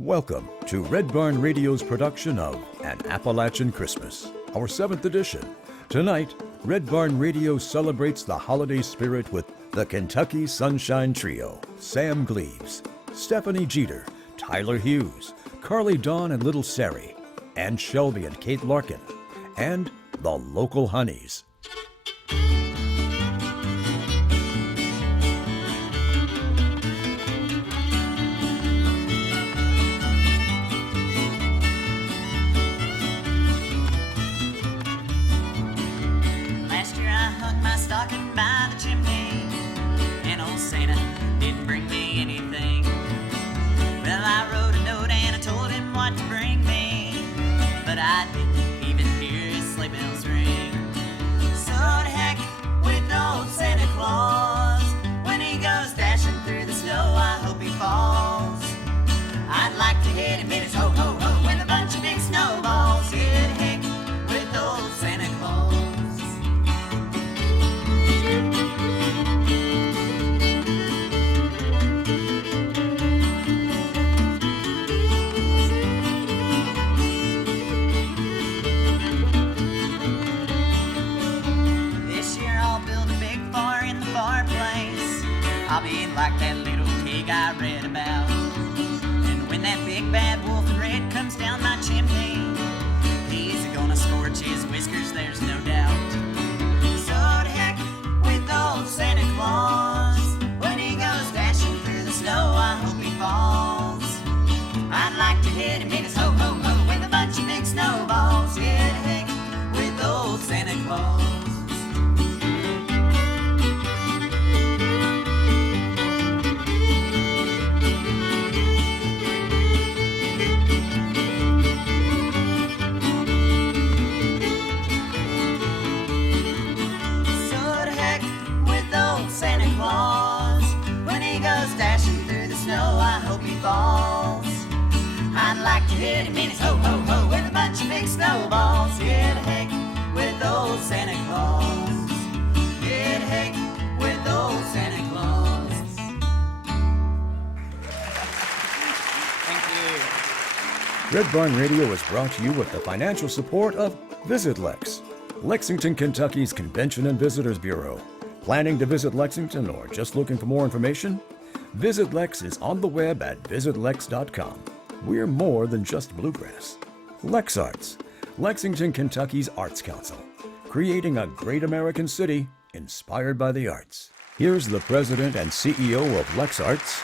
Welcome to Red Barn Radio's production of An Appalachian Christmas, our 7th edition. Tonight, Red Barn Radio celebrates the holiday spirit with the Kentucky Sunshine Trio, Sam Gleaves, Stephanie Jeter, Tyler Hughes, Carly Dawn and Little Sarie, and Shelby and Kate Larken, and the Local Honeys. By the chimney, and old Santa didn't bring me anything. Well, I wrote a note and I told him what to bring me, but I didn't even hear his sleigh bells ring. So to heck with old Santa Claus, when he goes dashing through the snow, I hope he falls. I'd like to hit him in his ho-ho-ho with a bunch of big snowballs. Yeah, to heck with old Santa Claus. I'll be like that little pig I read about. And when that big bad wolf in red comes down my chimney, he's gonna scorch his whiskers, there's no doubt. So to heck with old Santa Claus, when he goes dashing through the snow, I hope he falls. I'd like to hit him in his ho-ho-ho with a bunch of big snowballs. Yeah, to heck with old Santa Claus. I'd like to hit him in his ho-ho-ho with a bunch of big snowballs. Yeah, to heck with old Santa Claus. Yeah, to heck with old Santa Claus. Thank you. Red Barn Radio is brought to you with the financial support of Visit Lex, Lexington, Kentucky's Convention and Visitors Bureau. Planning to visit Lexington or just looking for more information? Visit Lex is on the web at visitlex.com. We're more than just bluegrass. Lex Arts, Lexington, Kentucky's Arts Council, creating a great American city inspired by the arts. Here's the president and CEO of Lex Arts,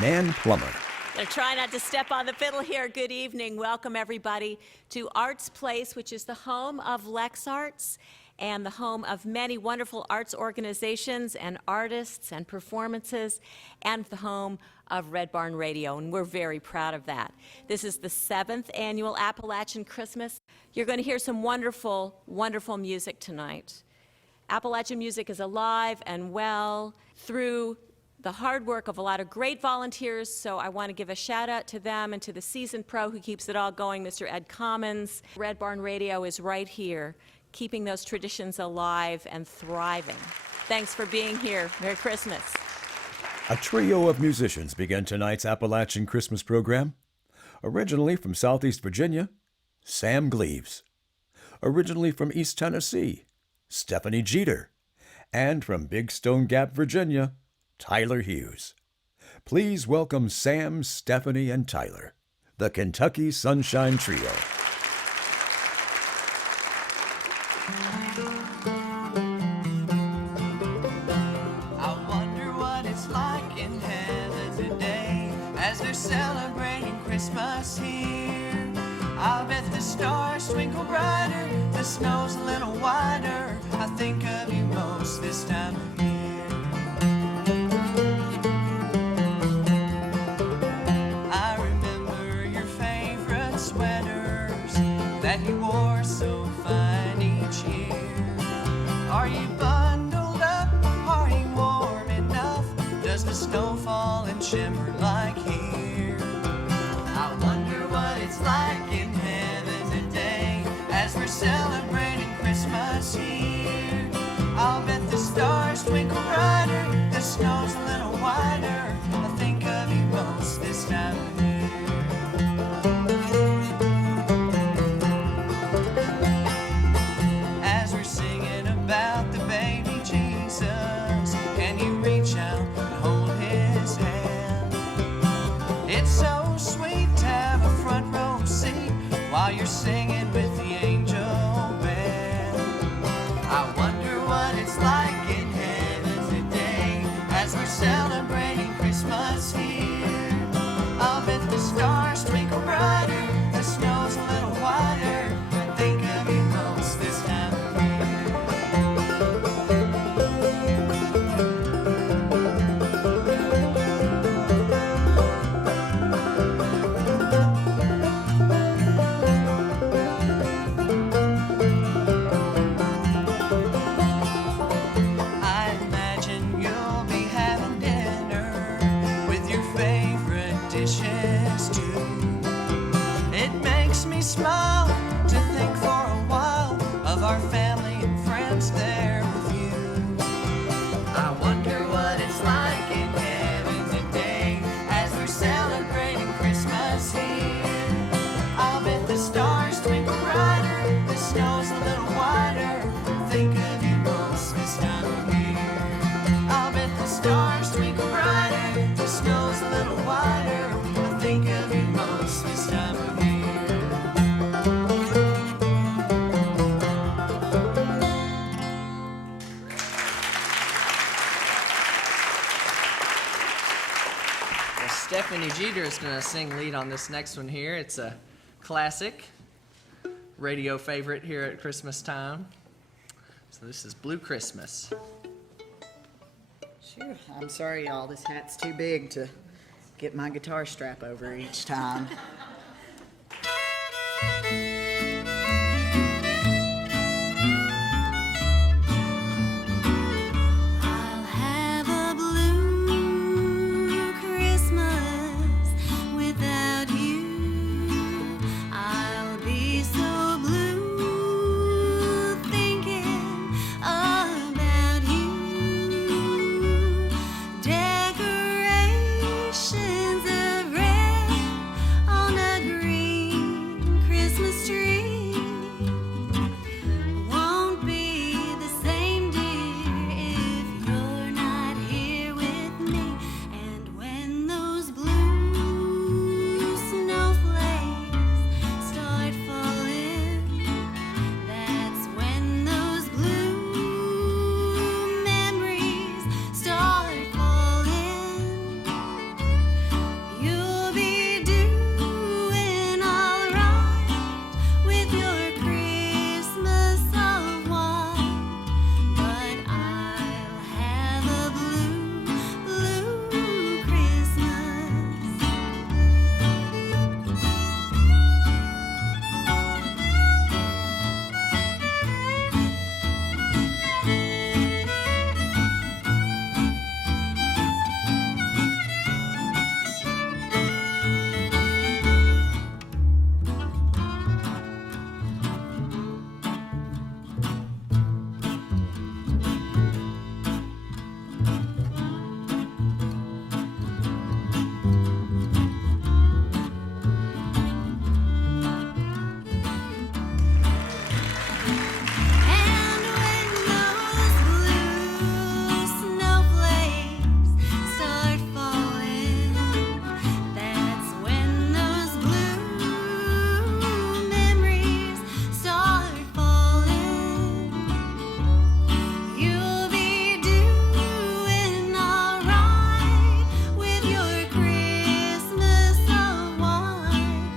Nan Plummer. Gonna try not to step on the fiddle here. Good evening. Welcome everybody to Arts Place, which is the home of Lex Arts and the home of many wonderful arts organizations and artists and performances, and the home of Red Barn Radio, and we're very proud of that. This is the 7th annual Appalachian Christmas. You're going to hear some wonderful, wonderful music tonight. Appalachian music is alive and well through the hard work of a lot of great volunteers, so I want to give a shout out to them and to the seasoned pro who keeps it all going, Mr. Ed Commons. Red Barn Radio is right here, keeping those traditions alive and thriving. Thanks for being here. Merry Christmas. A trio of musicians begin tonight's Appalachian Christmas program. Originally from Southeast Virginia, Sam Gleaves. Originally from East Tennessee, Stephanie Jeter. And from Big Stone Gap, Virginia, Tyler Hughes. Please welcome Sam, Stephanie, and Tyler, the Kentucky Sunshine Trio. Celebrating Christmas here. I'll bet the stars twinkle brighter, the snow's a little wider. I think of you most this time of year. I remember your favorite sweaters that you wore so fine each year. Are you bundled up? Are you warm enough? Does the snow fall and shimmer like here? I wonder what it's like in heaven today as we're celebrating Christmas here. I'll bet the stars twinkle brighter, the snow's a little wider. I think of you most this time of year. so sweet to have a front row seat while you're singing with the angel band. I wonder what it's like in heaven today as we're celebrating Christmas here. I'll bet the stars twinkle brighter, the snow's a little whiter. I think of you most this time of year. I imagine you'll be having dinner with your favorite dishes too. It makes me smile to think for a while of our family and friends there with you. I wonder what it's like in heaven today as we're celebrating Christmas here. I'll bet the stars twinkle brighter, the snow's a little whiter. Think of you most this time of year. I'll bet the stars twinkle brighter, the snow's a little whiter. I think of you most this time of year. Well, Stephanie Jeter is going to sing lead on this next one here. It's a classic radio favorite here at Christmas time. So this is Blue Christmas. Sure. I'm sorry, y'all. This hat's too big to get my guitar strap over each time. I'll have a blue Christmas without you. I'll be so blue thinking about you. Decorations of red on a green Christmas tree won't be the same, dear, if you're not here with me. And when those blue snowflakes start falling, that's when those blue memories start falling. You'll be doing all right with your Christmas of wine, but I'll have a blue, blue Christmas. And when those blue snowflakes start falling, that's when those blue memories start falling. You'll be doing all right with your Christmas of wine,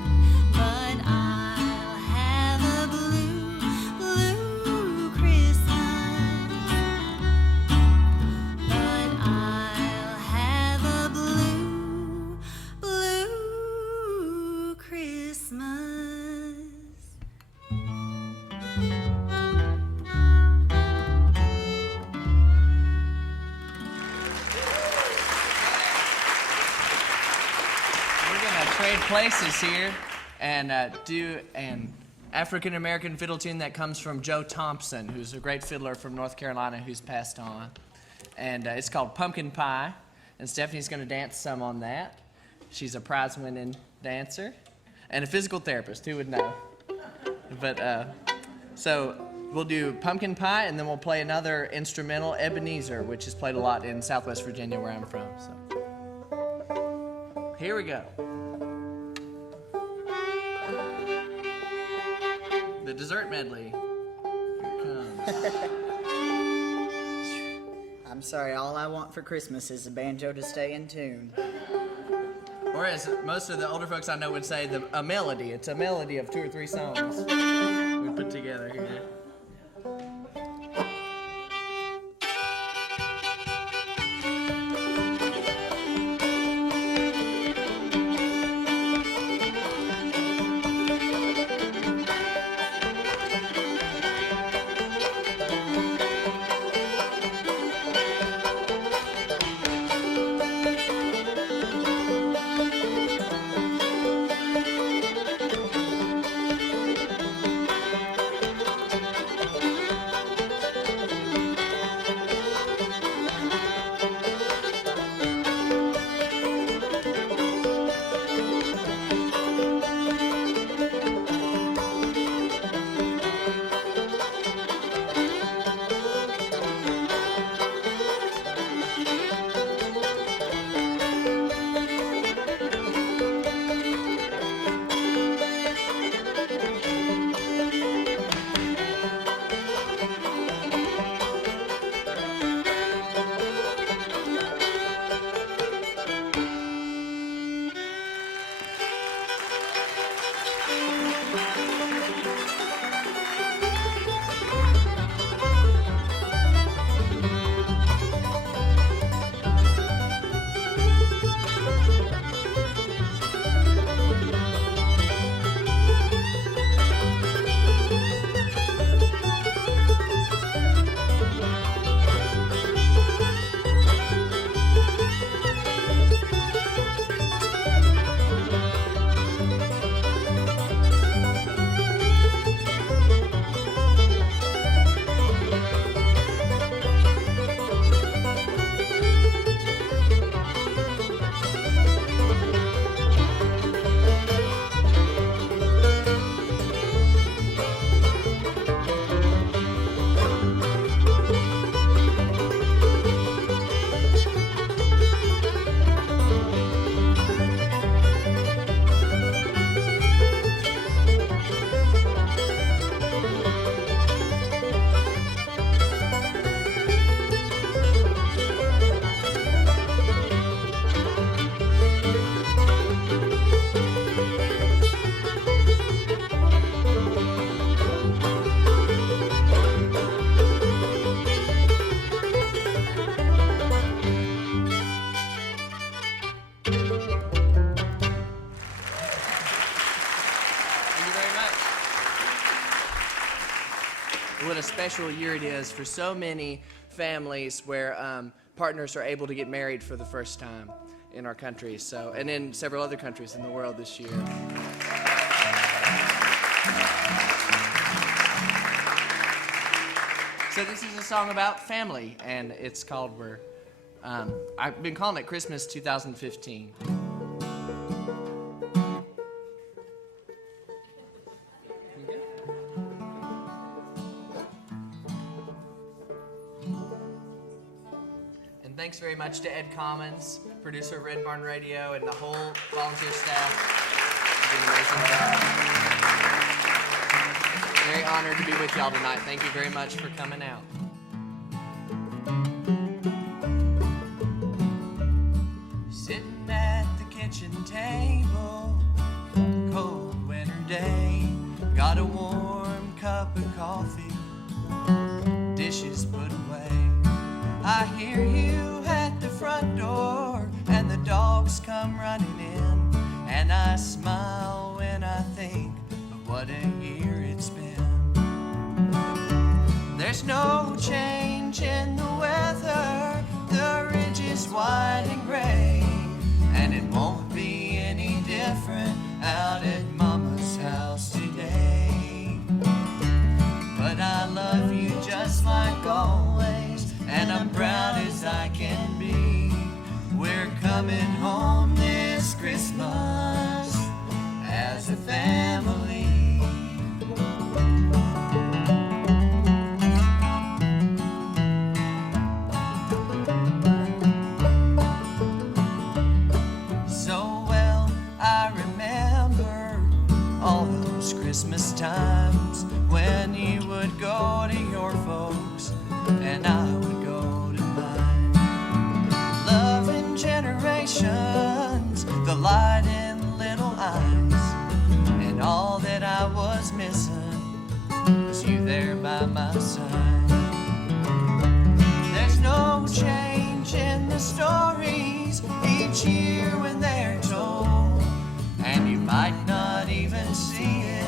but I'll have a blue, blue Christmas. But I'll have a blue, blue Christmas. We're gonna trade places here and do an African American fiddle tune that comes from Joe Thompson, who's a great fiddler from North Carolina who's passed on. And it's called Pumpkin Pie, and Stephanie's gonna dance some on that. She's a prize-winning dancer and a physical therapist, who would know? But so we'll do Pumpkin Pie, and then we'll play another instrumental, Ebenezer, which is played a lot in Southwest Virginia, where I'm from. So here we go. dessert medley. Here it comes. I'm sorry, all I want for Christmas is the banjo to stay in tune. Or as most of the older folks I know would say, a melody. It's a melody of 2 or 3 songs we put together here. What a special year it is for so many families where partners are able to get married for the first time in our country, and in several other countries in the world this year. So this is a song about family, and it's called I've been calling it Christmas 2015. Thanks very much to Ed Commons, producer of Red Barn Radio, and the whole volunteer staff. You did an amazing job. Very honored to be with y'all tonight. Thank you very much for coming out. Sitting at the kitchen table, cold winter day, got a warm cup of coffee, dishes put away. I hear you at the front door, and the dogs come running in, and I smile when I think of what a year it's been. There's no change in the weather, the ridge is white and gray, and it won't be any different out at Mama's house today. But I love you just like always, and I'm proud as I can be. We're coming home this Christmas as a family. So well I remember all those those Christmas times when you would go to your folks and I would go to mine. Loving generations, the light in little eyes, and all that I was missing was you there by my side. There's no change in the stories each year when they're told, and you might not even see it,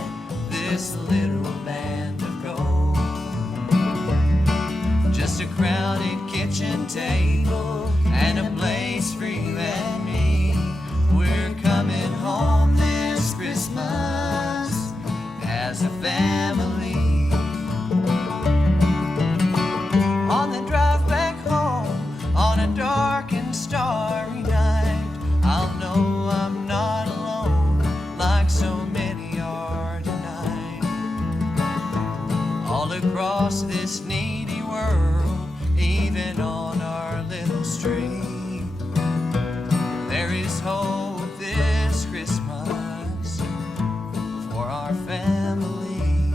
this little band of gold. Just a crowded kitchen table and a place for you and me. We're coming home this Christmas as a family. On the drive back home on a dark and starry night, I'll know I'm not alone like so many are tonight. All across this needy world, even on our little street, there is hope this Christmas for our family.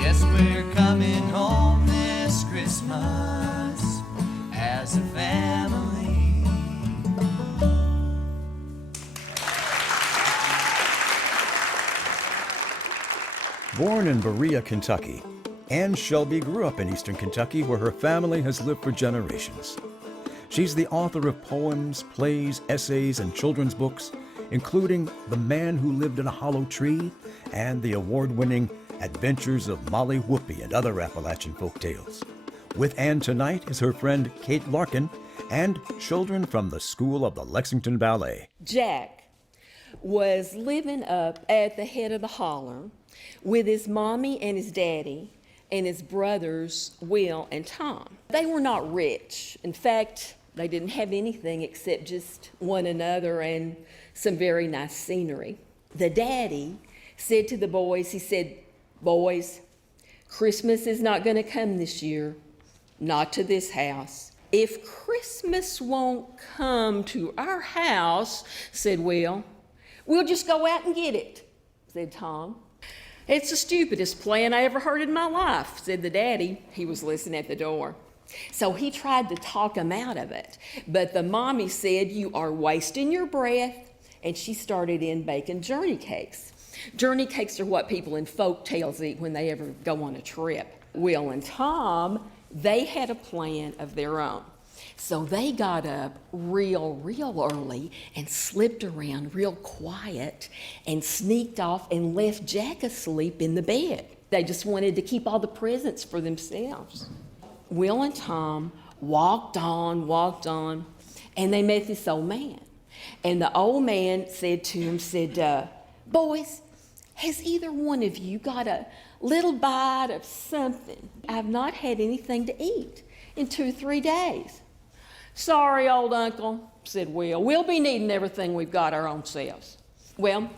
Yes, we're coming home this Christmas as a family. Born in Berea, Kentucky, Ann Shelby grew up in eastern Kentucky where her family has lived for generations. She's the author of poems, plays, essays, and children's books, including The Man Who Lived in a Hollow Tree and the award-winning Adventures of Molly Whoopie and Other Appalachian Folk Tales. With Ann tonight is her friend Kate Larken and children from the School of the Lexington Ballet. Jack was living up at the head of the holler with his mommy and his daddy and his brothers, Will and Tom. They were not rich. In fact, they didn't have anything except just one another and some very nice scenery. The daddy said to the boys, he said, "Boys, Christmas is not going to come this year, not to this house. If Christmas won't come to our house," said Will, "we'll just go out and get it," said Tom. "It's the stupidest plan I ever heard in my life," said the daddy. He was listening at the door. So he tried to talk him out of it. But the mommy said, "You are wasting your breath," and she started in baking journey cakes. Journey cakes are what people in folk tales eat when they ever go on a trip. Will and Tom, they had a plan of their own. So they got up real early and slipped around real quiet and sneaked off and left Jack asleep in the bed. They just wanted to keep all the presents for themselves. Will and Tom walked on, and they met this old man. And the old man said to him, "Boys, has either one of you got a little bite of something? I've not had anything to eat in 2-3 days. "Sorry, old uncle," said Will. "We'll be needing everything we've got our own selves." Well,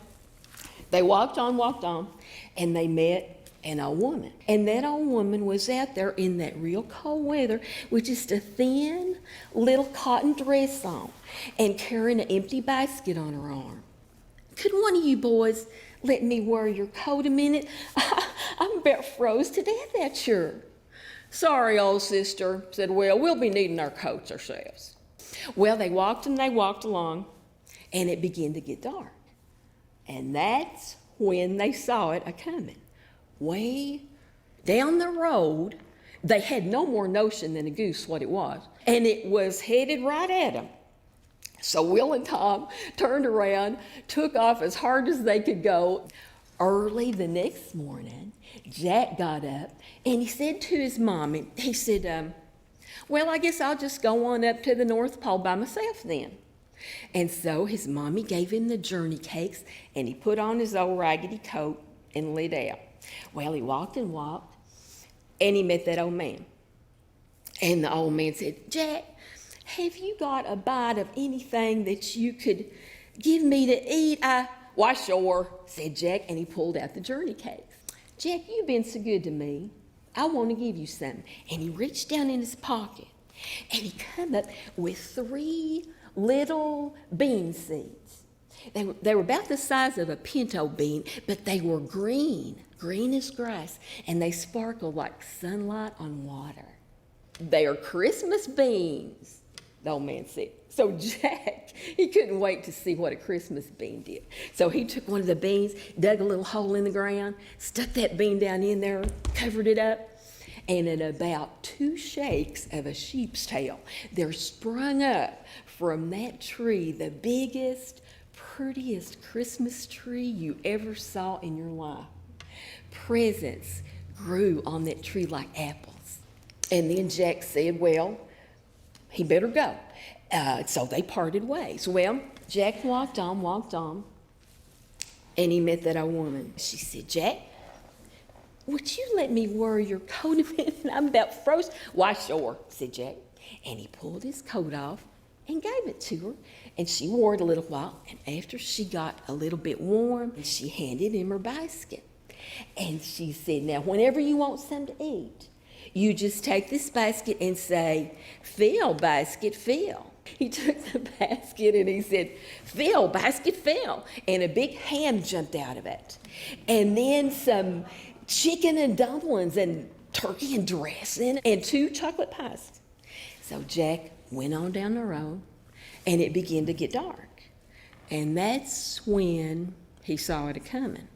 they walked on, and they met an old woman. And that old woman was out there in that real cold weather with just a thin little cotton dress on and carrying an empty basket on her arm. "Could one of you boys let me wear your coat a minute? I'm about froze to death out here." "Sorry, old sister," said Will. "We'll be needing our coats ourselves." Well, they walked along, and it began to get dark. And that's when they saw it a-coming. Way down the road, they had no more notion than a goose what it was, and it was headed right at them. So Will and Tom turned around, took off as hard as they could go. Early the next morning, Jack got up and he said to his mommy, he said, "Well, I guess I'll just go on up to the North Pole by myself then." And so his mommy gave him the journey cakes and he put on his old raggedy coat and lit out. Well, he walked and he met that old man. And the old man said, "Jack, have you got a bite of anything that you could give me to eat?" "Why, sure," said Jack, and he pulled out the journey cakes. "Jack, you've been so good to me. I want to give you something." And he reached down in his pocket, and he come up with 3 little bean seeds. They were about the size of a pinto bean, but they were green as grass, and they sparkled like sunlight on water. They are Christmas beans, the old man said. So Jack, he couldn't wait to see what a Christmas bean did. So he took one of the beans, dug a little hole in the ground, stuck that bean down in there, covered it up, and in about 2 shakes of a sheep's tail, there sprung up from that tree the biggest, prettiest Christmas tree you ever saw in your life. Presents grew on that tree like apples. And then Jack said, well, he better go. So they parted ways. Well, Jack walked on, and he met that old woman. She said, Jack, would you let me wear your coat a minute? I'm about frozen. Why, sure, said Jack. And he pulled his coat off and gave it to her. And she wore it a little while. And after she got a little bit warm, she handed him her basket. And she said, now, whenever you want something to eat, you just take this basket and say, fill, basket, fill. He took the basket and he said, fill, basket, fill. And a big ham jumped out of it. And then some chicken and dumplings and turkey and dressing and 2 chocolate pies. So Jack went on down the road and it began to get dark. And that's when he saw it a-coming.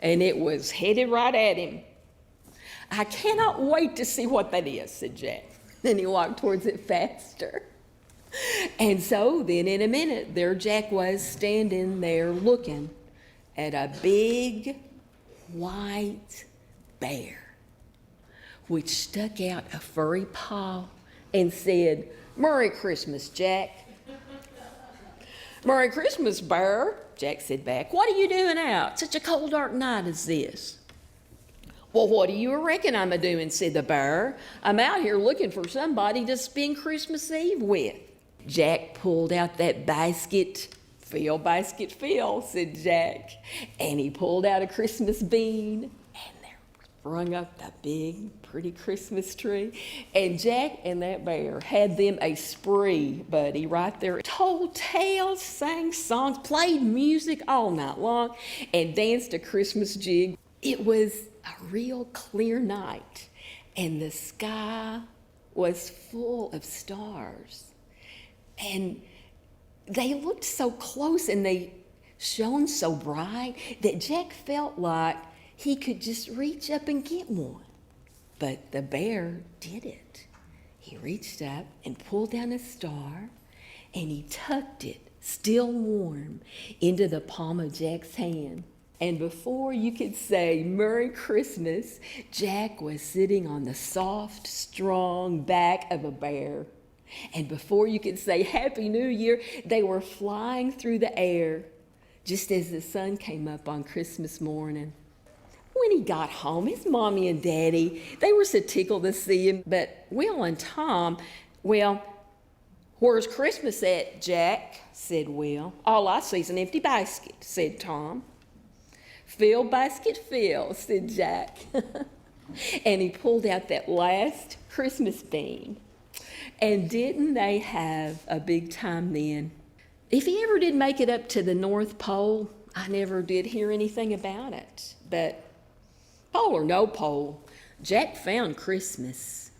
And it was headed right at him. I cannot wait to see what that is, said Jack. Then he walked towards it faster. And so then in a minute, there Jack was standing there looking at a big white bear, which stuck out a furry paw and said, Merry Christmas, Jack. Merry Christmas, bear, Jack said back. What are you doing out such a cold, dark night as this? Well, what do you reckon I'm a-doing, said the bear. I'm out here looking for somebody to spend Christmas Eve with. Jack pulled out that basket. Fill, basket, fill, said Jack. And he pulled out a Christmas bean, and there sprung up the big, pretty Christmas tree. And Jack and that bear had them a spree, buddy, right there. Told tales, sang songs, played music all night long, and danced a Christmas jig. It was a real clear night, and the sky was full of stars. And they looked so close and they shone so bright that Jack felt like he could just reach up and get one. But the bear did it. He reached up and pulled down a star, and he tucked it, still warm, into the palm of Jack's hand. And before you could say Merry Christmas, Jack was sitting on the soft, strong back of a bear. And before you could say Happy New Year, they were flying through the air just as the sun came up on Christmas morning. When he got home, his mommy and daddy, they were so tickled to see him. But Will and Tom, well, where's Christmas at, Jack? Said Will. All I see's an empty basket, said Tom. Fill, basket, fill, said Jack. And he pulled out that last Christmas bean. And didn't they have a big time then? If he ever did make it up to the North Pole, I never did hear anything about it. But pole or no pole, Jack found Christmas.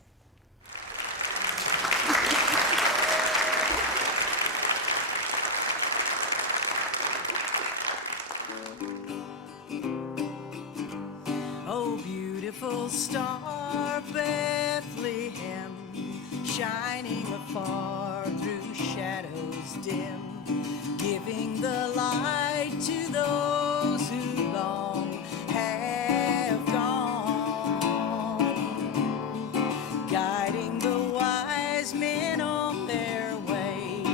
Oh, beautiful star, Bethlehem, shining afar through shadows dim, giving the light to those who long have gone, guiding the wise men on their way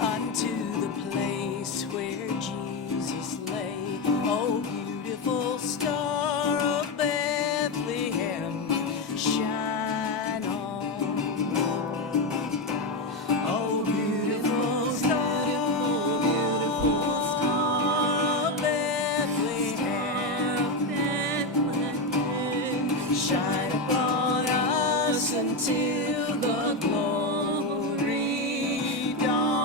unto the place where Jesus lay. Oh, beautiful star of Bethlehem, shine on. Oh, beautiful star of Bethlehem, shine upon us until the glory dawns.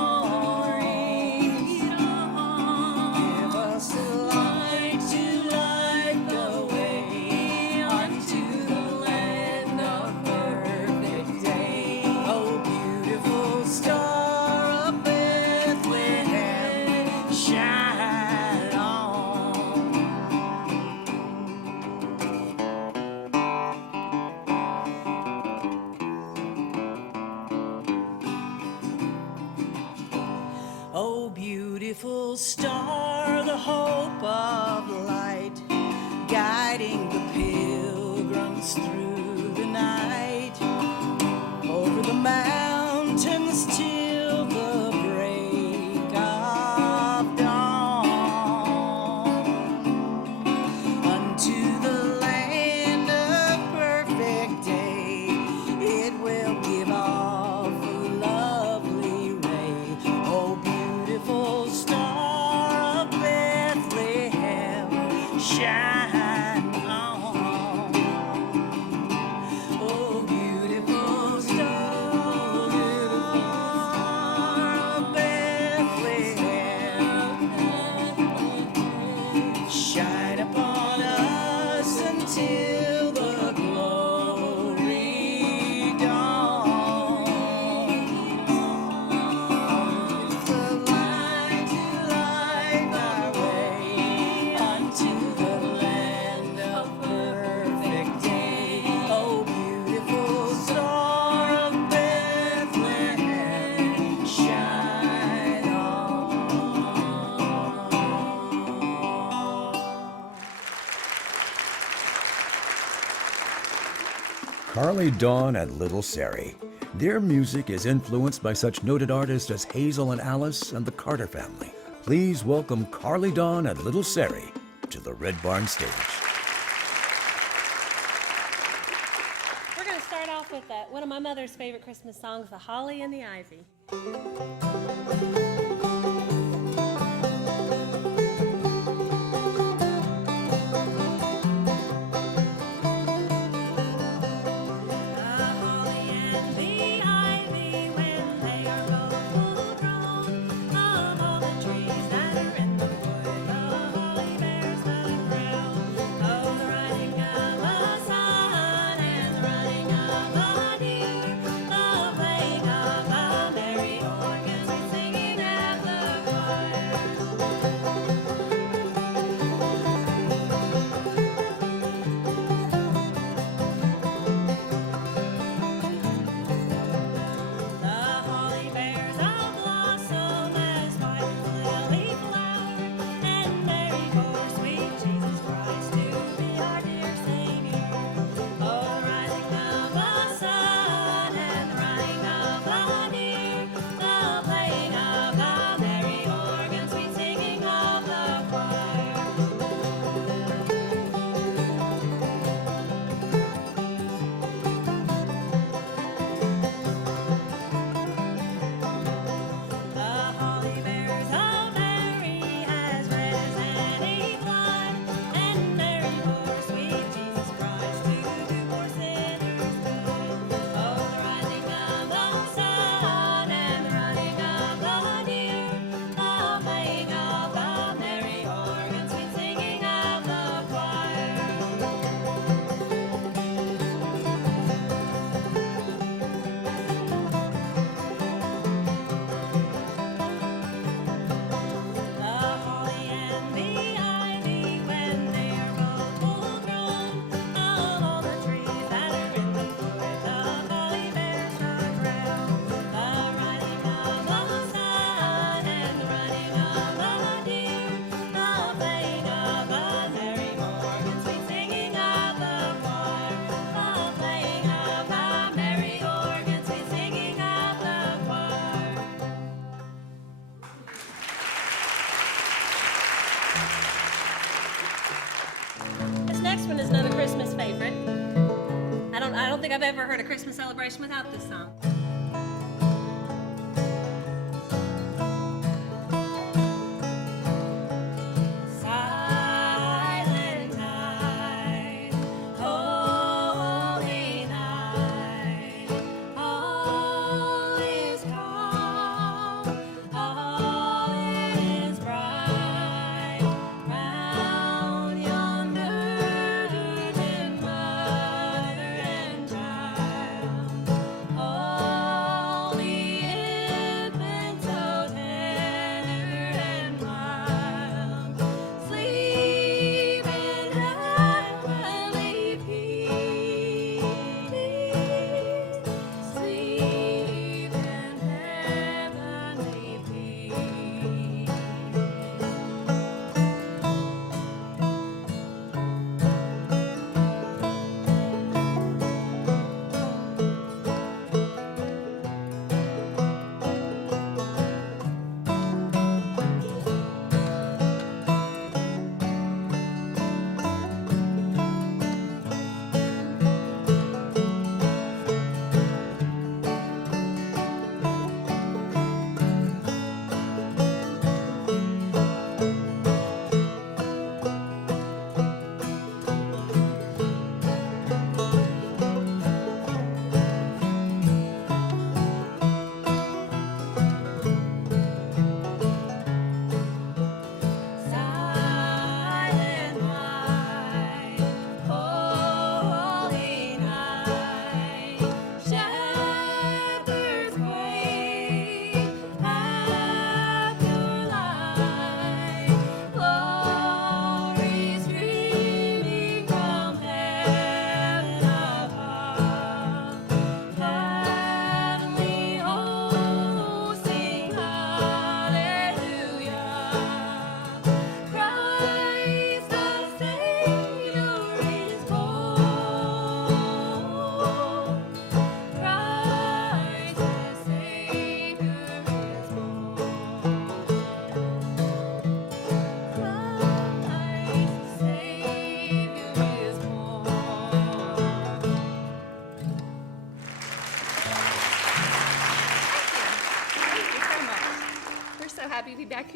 hope of light, guiding the pilgrims through the night, over the mountains till the break of dawn, unto the land of perfect day. It will give off a lovely ray. Oh, beautiful star of Bethlehem, shine on. Oh, beautiful star of Bethlehem, shine upon us until the glory dawns. The light to light our way unto the land of perfect day. Oh, beautiful star of Bethlehem, shine on. Carly Dawn and Little Sarie. Their music is influenced by such noted artists as Hazel and Alice and the Carter family. Please welcome Carly Dawn and Little Sarie to the Red Barn stage. We're going to start off with one of my mother's favorite Christmas songs, The Holly and the Ivy. The holly and the ivy, when they are both full grown, of all the trees that are in the wood, the holly bears the crown. Oh, the rising of the sun and the running of the deer, the playing of the merry organ, singing at the choir. The holly bears a blossom as white as lily flower, and Mary bore sweet Jesus Christ to be our dear Savior. Oh, the rising of the sun and the running of the deer, the playing of the merry organ, sweet singing of the choir. The holly bears a Mary as red as any blood, and Mary bore sweet Jesus Christ to do for sinners good. Oh, the rising of the sun and the running of the deer, the playing of the merry organ, sweet singing of the choir. The holly and the ivy, when they are both full grown, of all the trees that are in the wood, the holly bears her crown. The rising of the sun and the running of the deer, the playing of the merry organ, sweet singing of the choir. The playing of the merry organ, sweet singing of the choir. This next one is another Christmas favorite. I don't think I've ever heard a Christmas celebration without this song. Silent night, holy night, all is calm, all is bright, round yonder virgin mother and child. Oh,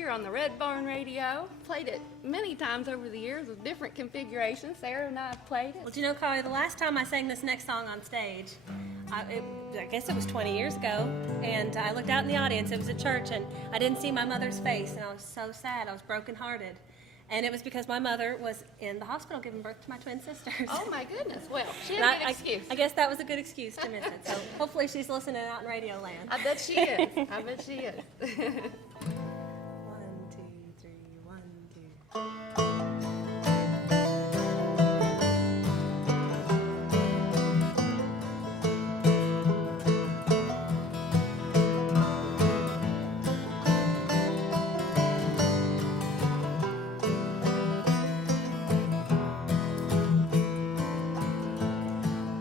here on the Red Barn radio. Played it many times over the years with different configurations. Sarah and I have played it. Well, do you know, Carly, the last time I sang this next song on stage, I guess it was 20 years ago, and I looked out in the audience. It was at church, and I didn't see my mother's face, and I was so sad. I was brokenhearted. And it was because my mother was in the hospital giving birth to my twin sisters. Oh my goodness. Well, she And had a good excuse. I guess that was a good excuse to miss it. So hopefully she's listening out in Radio Land. I bet she is. I bet she is. 1, 2, 3, 1, 2.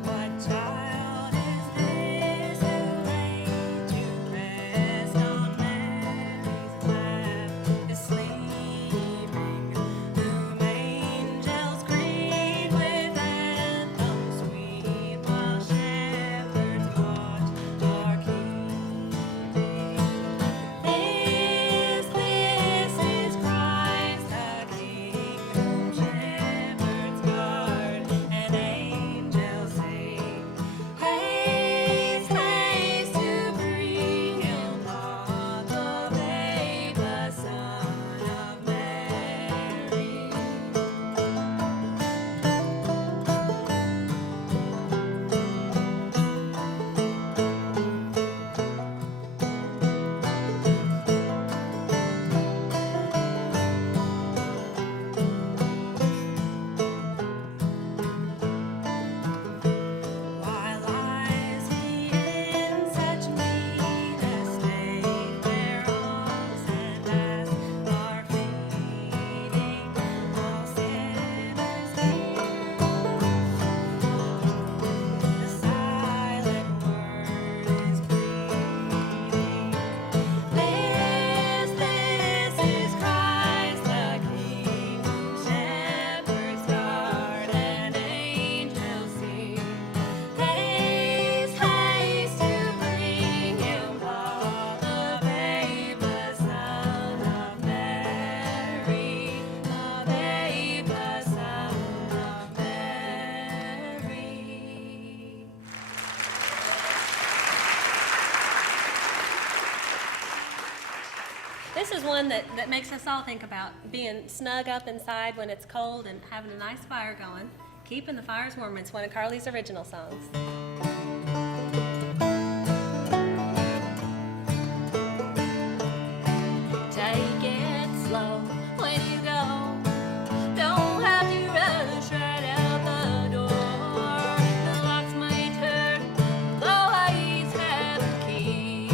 What child is this who laid to rest on Mary's lap is sleeping, whom angels greet with anthems sweet, while shepherds watch our keeping. This is Christ the King, whom shepherds guard and angels sing. Haste, haste to bring him forth, the babe, the Son of Mary. Why lies he in such mean estate, where alms and asks are feeding all sinners here? The silent word is pleading. This is Christ the King, whom shepherds guard and angels sing. Haste, haste to bring him forth, the babe, the Son of Mary, the babe, the Son of Mary. This is one that makes us all think about being snug up inside when it's cold and having a nice fire going. Keeping the fires warm. It's one of Carly's original songs. Take it slow when you go. Don't have to rush right out the door. The locks may turn, though I each have a key.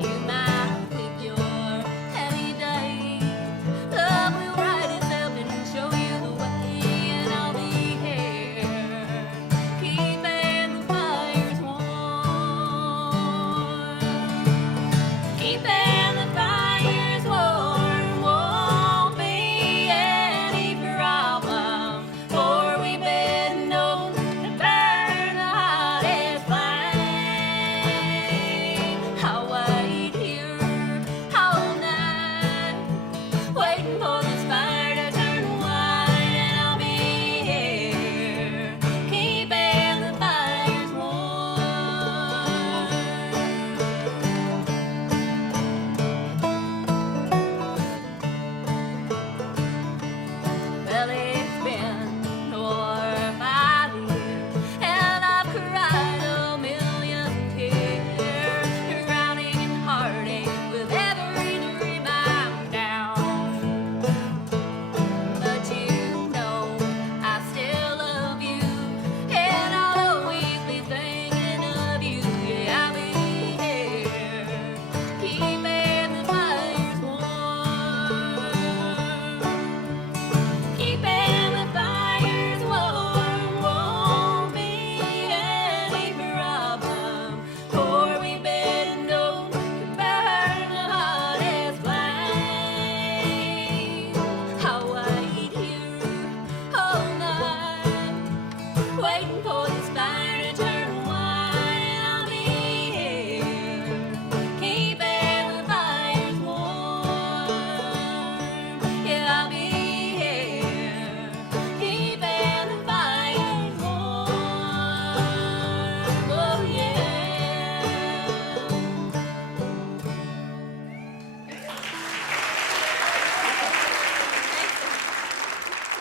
You might pick your heavy day. Love will right itself and show you the way, and I'll be here, keeping the fires warm. Keeping the fires warm won't be any problem, for we've been known to burn the hottest flame. I'll wait here all night, waiting for this fire to turn white, and I'll be here, keeping the fires warm. Well, it's been 4 or 5 years, and I've cried a million tears, drowning in heartache with every dream I'm down. But you know I still love you, and I'll always be thinking of you. Yeah, I'll be here, keeping the fires warm. Keeping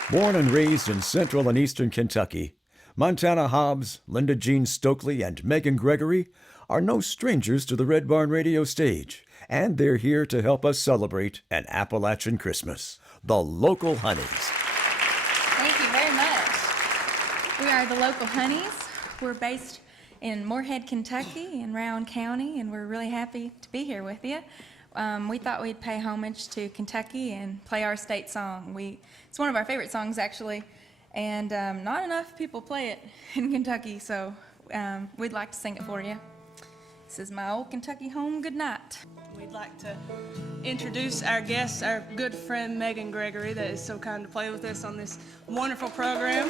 Born and raised in central and eastern Kentucky, Montana Hobbs, Linda Jean Stokely, and Megan Gregory are no strangers to the Red Barn radio stage, and they're here to help us celebrate an Appalachian Christmas. The Local Honeys. Thank you very much. We are the Local Honeys. We're based in Moorhead, Kentucky, in Rowan County, and we're really happy to be here with you. We thought we'd pay homage to Kentucky and play our state song. It's one of our favorite songs, actually, and not enough people play it in Kentucky, so we'd like to sing it for you. This is My Old Kentucky Home, Good Night. We'd like to introduce our guest, our good friend Megan Gregory, that is so kind to play with us on this wonderful program.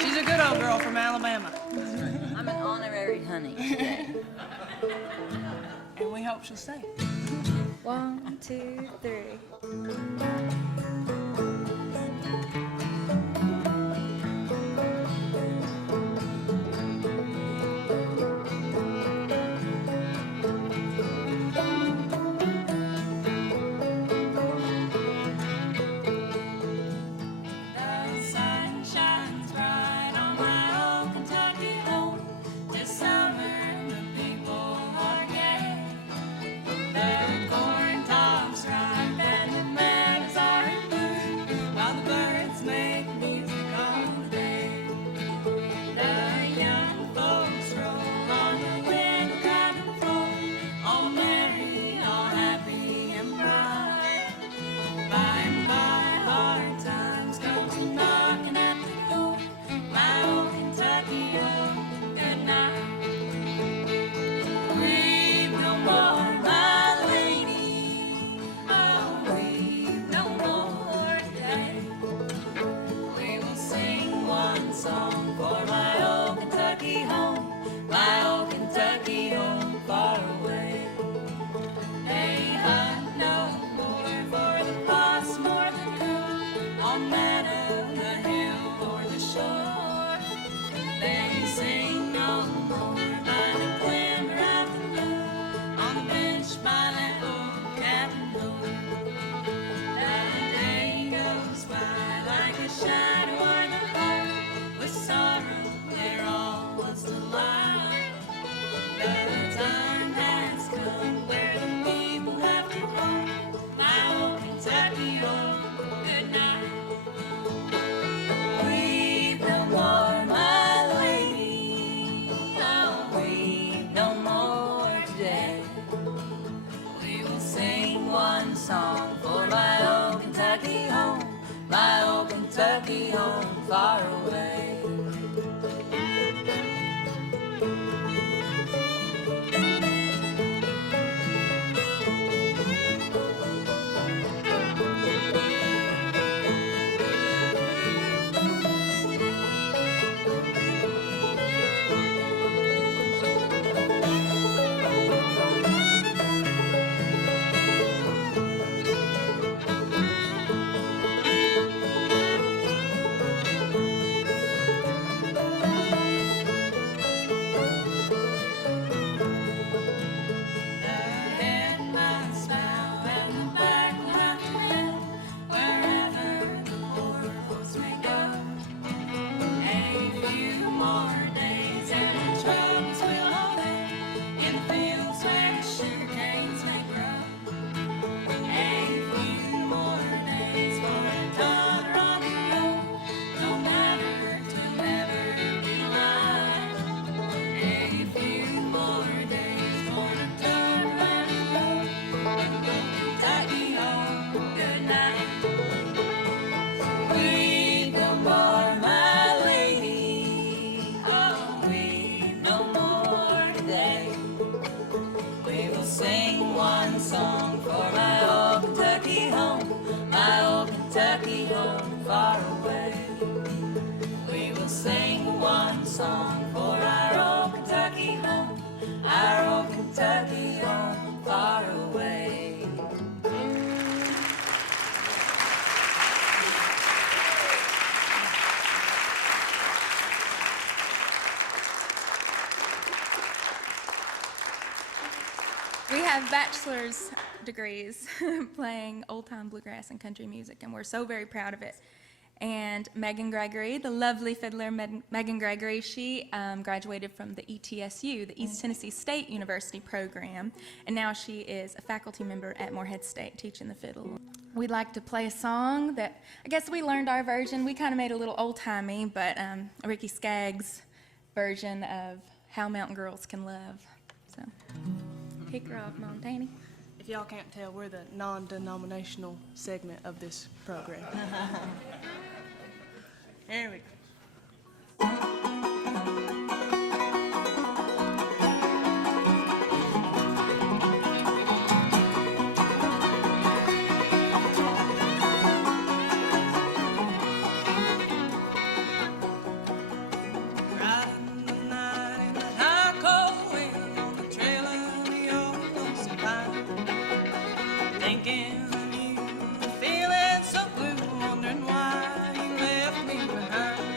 She's a good old girl from Alabama. I'm an honorary honey today. And we hope she'll stay. 1, 2, 3. We have bachelor's degrees playing old-time bluegrass and country music, and we're so very proud of it. And Megan Gregory, the lovely fiddler Megan Gregory, she graduated from the ETSU, the East Tennessee State University program, and now she is a faculty member at Morehead State teaching the fiddle. We'd like to play a song that, I guess we learned our version. We kind of made a little old-timey, but Ricky Skaggs' version of How Mountain Girls Can Love. So, kick her off, Mom Tanny. If y'all can't tell, we're the non-denominational segment of this program. Here we go. Riding the night in the high cold wind on the trail of the old lonesome pine. Thinking of you, feeling so blue, wondering why you left me behind.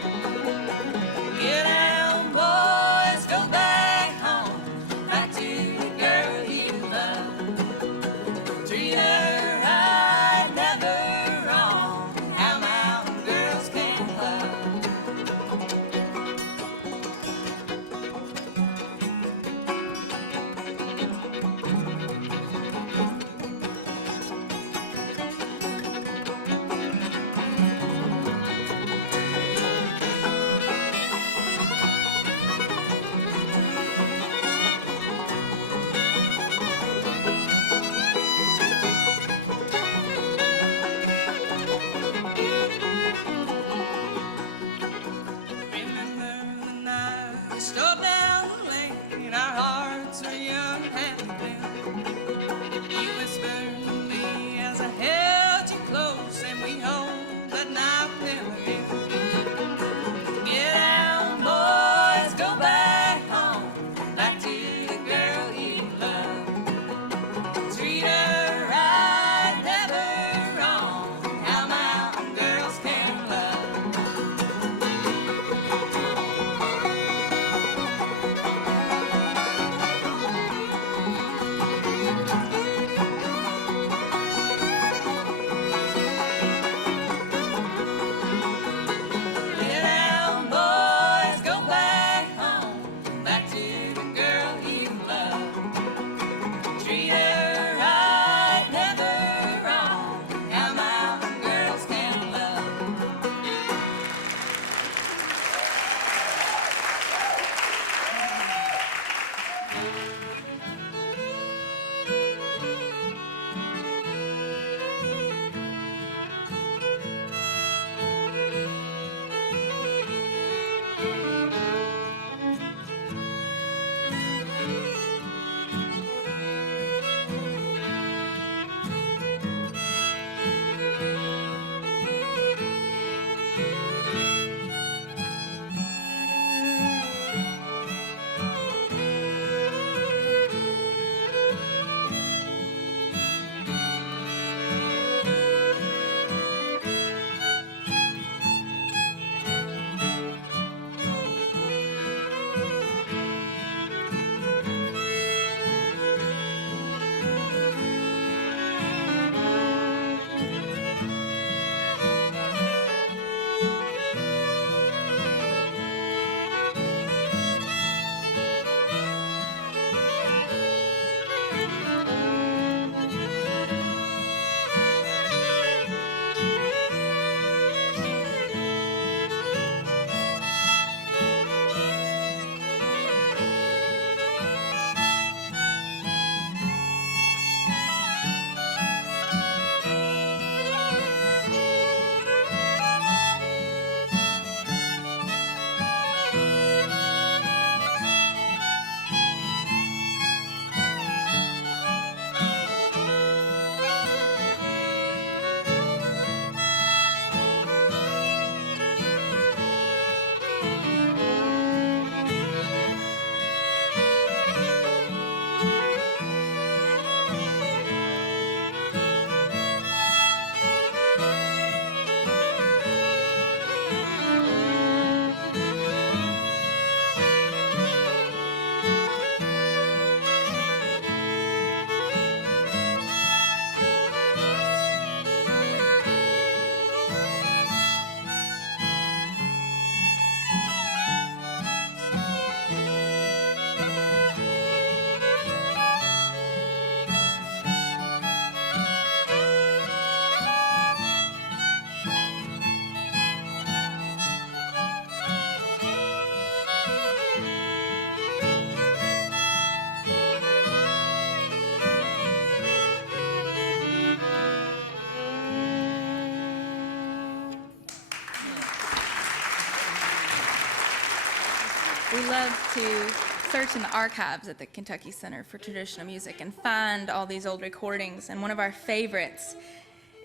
We love to search in the archives at the Kentucky Center for Traditional Music and find all these old recordings. And one of our favorites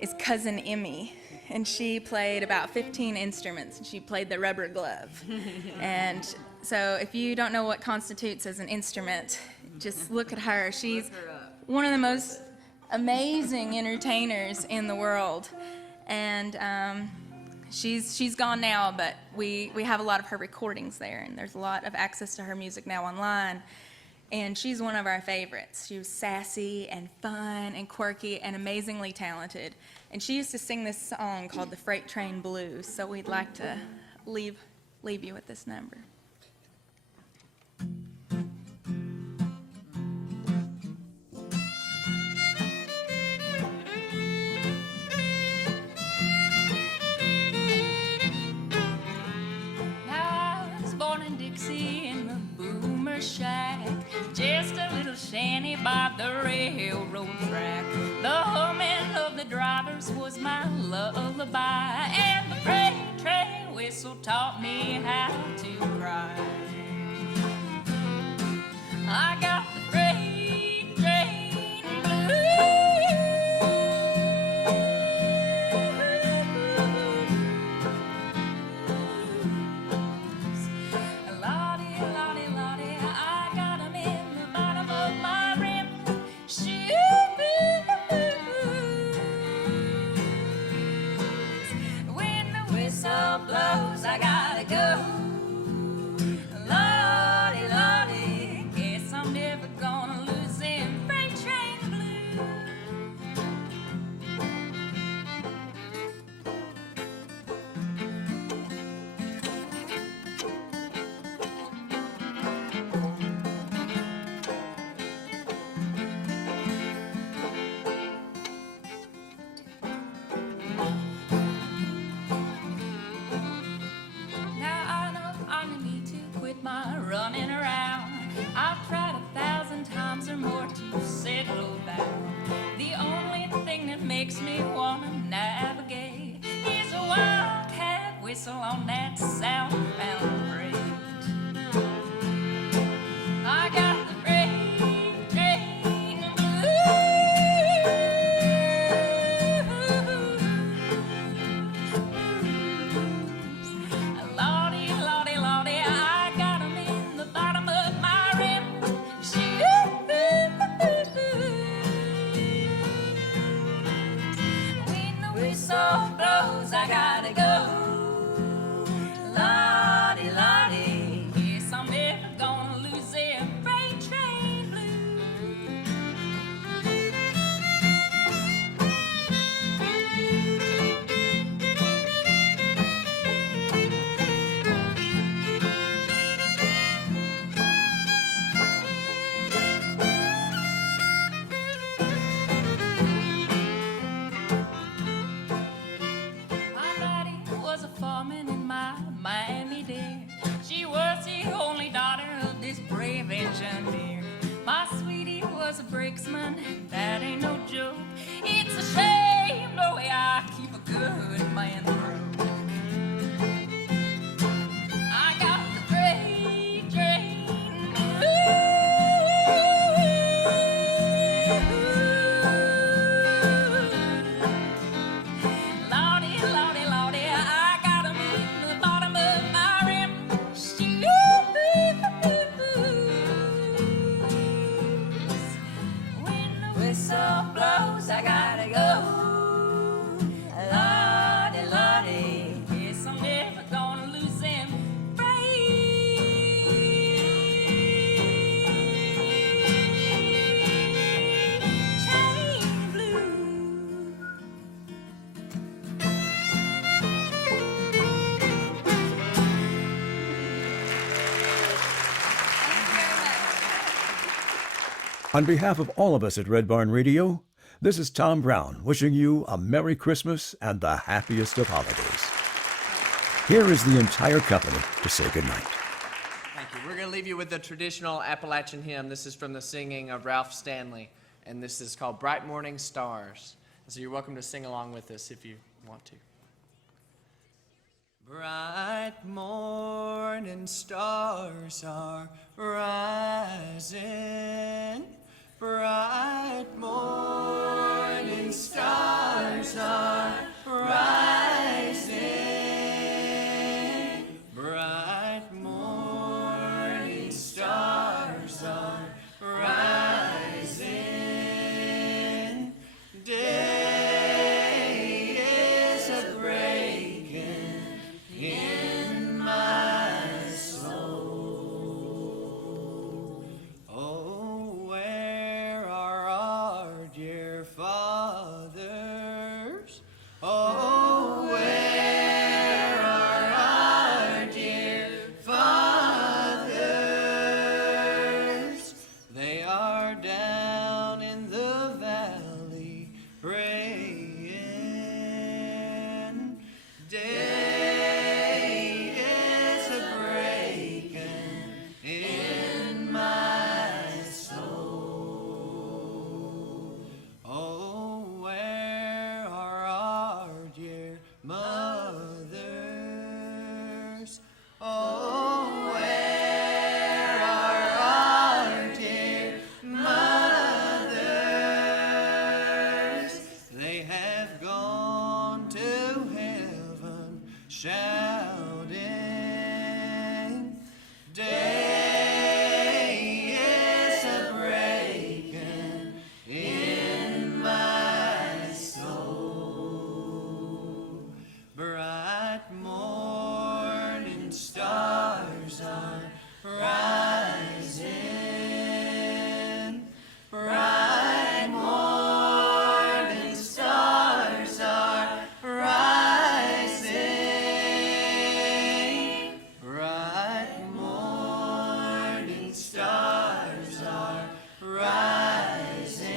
is Cousin Emmy. And she played about 15 instruments, and she played the rubber glove. And so if you don't know what constitutes as an instrument, just look at her. She's one of the most amazing entertainers in the world. And she's gone now, but we have a lot of her recordings there, and there's a lot of access to her music now online. And she's one of our favorites. She was sassy and fun and quirky and amazingly talented. And she used to sing this song called the Freight Train Blues, so we'd like to leave you with this number. Dixie in the boomer shack, just a little shanty by the railroad track. The humming of the drivers was my lullaby, and the freight train whistle taught me how to cry. I got the freight train blues. Blows, I gotta go. Lordy, lordy, guess I'm never gonna lose them freight train blues. Running around, I've tried 1,000 times or more to settle down. The only thing that makes me wanna navigate is a wildcat whistle on that southbound freight. I got the freight train blues. Lordy, lordy, lordy, I got 'em in the bottom of my rim. When the whistle blows, I gotta go. Lordy, lordy, guess I'm never gonna lose them freight train blues. My daddy was a foreman in my Miami day. She was the only daughter of this brave engineer. My sweetie was a brakesman, and that ain't no joke. It's a shame the way I keep a good man broke. I got the freight train blues. Lordy, lordy, lordy, I got 'em in the bottom of my rim. When the whistle blows, I gotta go. Lordy, lordy, guess I'm never gonna lose them freight train blues. On behalf of all of us at Red Barn Radio, this is Tom Brown wishing you a Merry Christmas and the happiest of holidays. Here is the entire company to say goodnight. Thank you. We're going to leave you with the traditional Appalachian hymn. This is from the singing of Ralph Stanley, and this is called Bright Morning Stars. So you're welcome to sing along with us if you want to. Bright morning stars are rising. Bright morning stars are rising. Bright morning stars are rising. Day is a breaking in my soul. Oh, where are our dear fathers? Oh, where are our dear fathers? They are down in the valley praying. Day is a breaking in my soul. Oh, where are our dear mothers? Oh, where are our dear mothers? They have gone to heaven shouting. Day is a breaking in my soul. Bright morning stars are rising. Bright morning stars are rising. Bright morning stars are rising.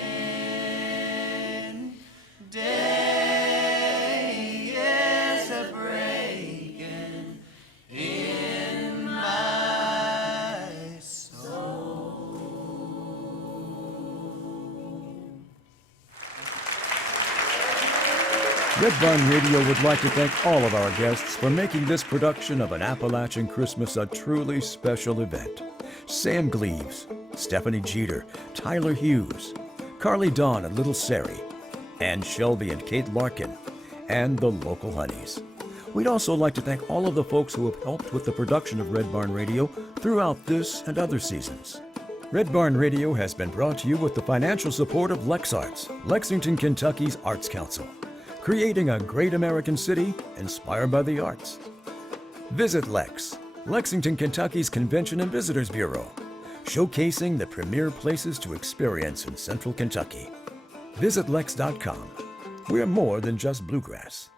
Day is a breaking in my soul. Red Barn Radio would like to thank all of our guests for making this production of an Appalachian Christmas a truly special event. Sam Gleaves, Stephanie Jeter, Tyler Hughes, Carly Dawn and Little Sarie, and Shelby and Kate Larken, and the local honeys. We'd also like to thank all of the folks who have helped with the production of Red Barn Radio throughout this and other seasons. Red Barn Radio has been brought to you with the financial support of LexArts, Lexington, Kentucky's Arts Council, creating a great American city inspired by the arts. Visit Lex, Lexington, Kentucky's Convention and Visitors Bureau, showcasing the premier places to experience in Central Kentucky. Visit Lex.com. We're more than just bluegrass.